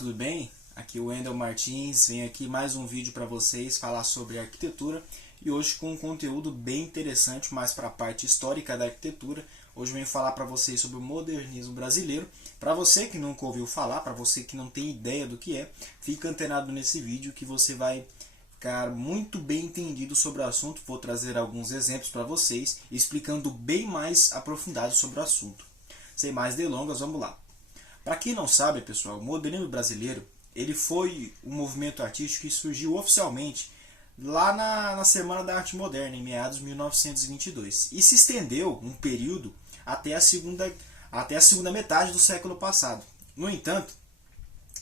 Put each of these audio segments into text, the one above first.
tudo bem? Aqui é o Wendel Martins, venho aqui mais um vídeo para vocês falar sobre arquitetura e hoje com um conteúdo bem interessante, mais para a parte histórica da arquitetura. Hoje venho falar para vocês sobre o modernismo brasileiro. Para você que nunca ouviu falar, para você que não tem ideia do que é, fica antenado nesse vídeo que você vai ficar muito bem entendido sobre o assunto. Vou trazer alguns exemplos para vocês, explicando bem mais aprofundado sobre o assunto. Sem mais delongas, vamos lá. Para quem não sabe, pessoal, o modernismo brasileiro ele foi um movimento artístico que surgiu oficialmente lá na Semana da Arte Moderna, em meados de 1922, e se estendeu um período até a segunda metade do século passado. No entanto,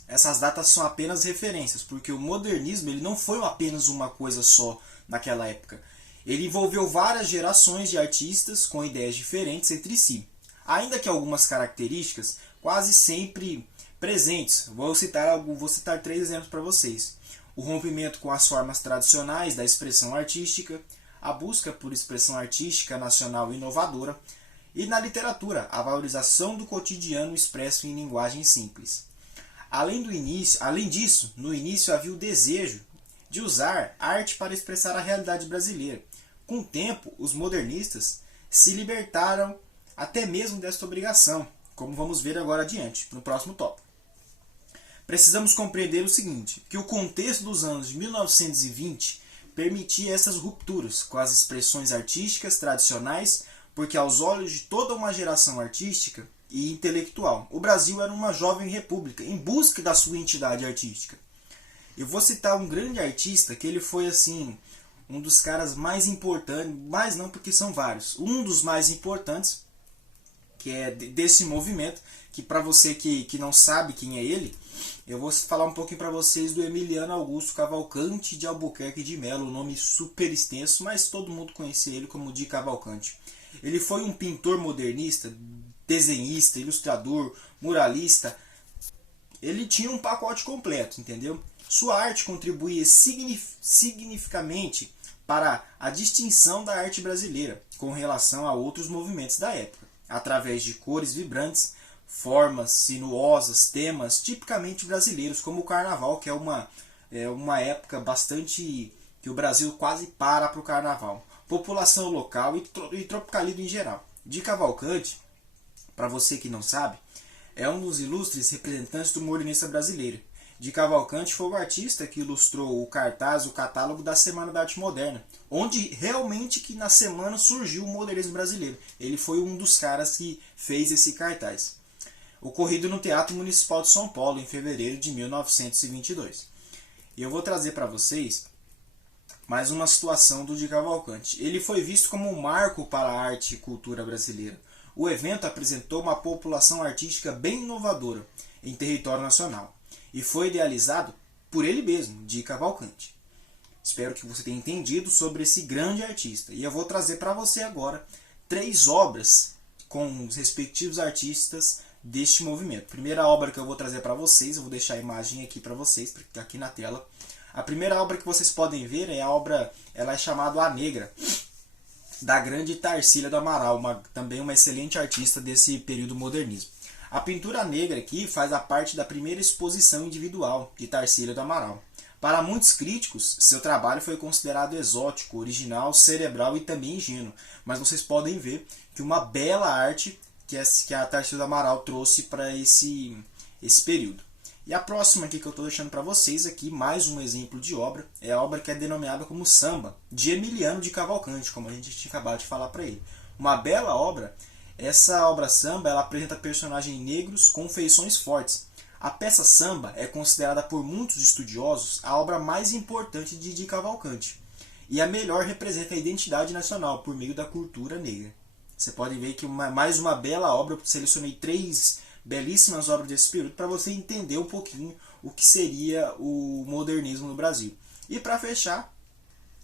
essas datas são apenas referências, porque o modernismo ele não foi apenas uma coisa só naquela época. Ele envolveu várias gerações de artistas com ideias diferentes entre si, ainda que algumas características quase sempre presentes. Vou citar 3 exemplos para vocês. O rompimento com as formas tradicionais da expressão artística, a busca por expressão artística nacional inovadora e na literatura, a valorização do cotidiano expresso em linguagem simples. Além disso, no início havia o desejo de usar arte para expressar a realidade brasileira. Com o tempo, os modernistas se libertaram até mesmo desta obrigação, como vamos ver agora adiante, no próximo tópico. Precisamos compreender o seguinte, que o contexto dos anos de 1920 permitia essas rupturas com as expressões artísticas tradicionais, porque aos olhos de toda uma geração artística e intelectual, o Brasil era uma jovem república em busca da sua entidade artística. Eu vou citar um grande artista que ele foi assim um dos caras mais importantes, mas não porque são vários, um dos mais importantes que é desse movimento, que para você que não sabe quem é ele, eu vou falar um pouquinho para vocês do Emiliano Augusto Cavalcanti de Albuquerque de Melo, um nome super extenso, mas todo mundo conhecia ele como Di Cavalcanti. Ele foi um pintor modernista, desenhista, ilustrador, muralista. Ele tinha um pacote completo, entendeu? Sua arte contribuía significativamente para a distinção da arte brasileira com relação a outros movimentos da época, através de cores vibrantes, formas sinuosas, temas tipicamente brasileiros, como o carnaval, que é uma época bastante que o Brasil quase para o carnaval. População local e tropicalismo em geral. Di Cavalcanti, para você que não sabe, é um dos ilustres representantes do modernismo brasileiro. Di Cavalcanti foi o artista que ilustrou o catálogo da Semana da Arte Moderna, onde realmente que na semana surgiu o modernismo brasileiro. Ele foi um dos caras que fez esse cartaz. Ocorrido no Teatro Municipal de São Paulo, em fevereiro de 1922. E eu vou trazer para vocês mais uma situação do Di Cavalcanti. Ele foi visto como um marco para a arte e cultura brasileira. O evento apresentou uma população artística bem inovadora em território nacional e foi idealizado por ele mesmo, Di Cavalcanti. Espero que você tenha entendido sobre esse grande artista. E eu vou trazer para você agora 3 obras com os respectivos artistas deste movimento. Primeira obra que eu vou trazer para vocês, eu vou deixar a imagem aqui para vocês, aqui na tela. A primeira obra que vocês podem ver é a obra, ela é chamada A Negra, da grande Tarsília do Amaral, também uma excelente artista desse período modernismo. A pintura negra aqui faz a parte da primeira exposição individual de Tarsília do Amaral. Para muitos críticos, seu trabalho foi considerado exótico, original, cerebral e também ingênuo, mas vocês podem ver que uma bela arte que a Tarsília do Amaral trouxe para esse período. E a próxima aqui que eu estou deixando para vocês aqui, mais um exemplo de obra, é a obra que é denominada como Samba, de Emiliano de Cavalcanti, como a gente tinha acabado de falar para ele. Uma bela obra. Essa obra Samba ela apresenta personagens negros com feições fortes. A peça Samba é considerada por muitos estudiosos a obra mais importante de Di Cavalcanti e a melhor representa a identidade nacional por meio da cultura negra. Você pode ver que mais uma bela obra, eu selecionei 3 belíssimas obras desse período para você entender um pouquinho o que seria o modernismo no Brasil. E para fechar,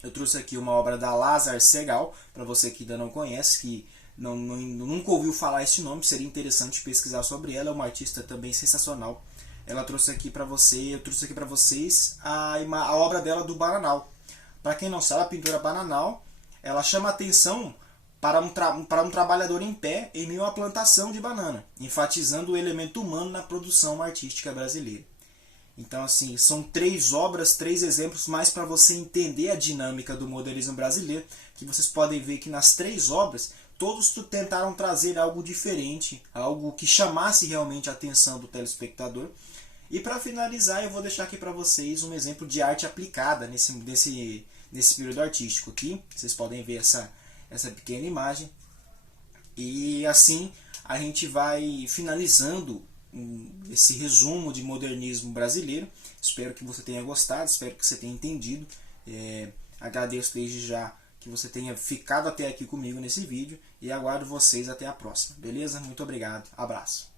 eu trouxe aqui uma obra da Lázaro Segall, para você que ainda não conhece, que nunca ouviu falar esse nome, seria interessante pesquisar sobre ela, é uma artista também sensacional. Ela trouxe aqui para você, eu trouxe aqui para vocês a obra dela do Bananal. Para quem não sabe, a pintura Bananal, ela chama atenção para um trabalhador em pé em meio à plantação de banana, enfatizando o elemento humano na produção artística brasileira. Então, assim, são 3 obras, 3 exemplos mais para você entender a dinâmica do modernismo brasileiro, que vocês podem ver que nas 3 obras, todos tentaram trazer algo diferente, algo que chamasse realmente a atenção do telespectador. E para finalizar, eu vou deixar aqui para vocês um exemplo de arte aplicada nesse período artístico aqui. Vocês podem ver essa pequena imagem. E assim a gente vai finalizando esse resumo de modernismo brasileiro. Espero que você tenha gostado, espero que você tenha entendido. Agradeço desde já que você tenha ficado até aqui comigo nesse vídeo e aguardo vocês até a próxima, beleza? Muito obrigado, abraço.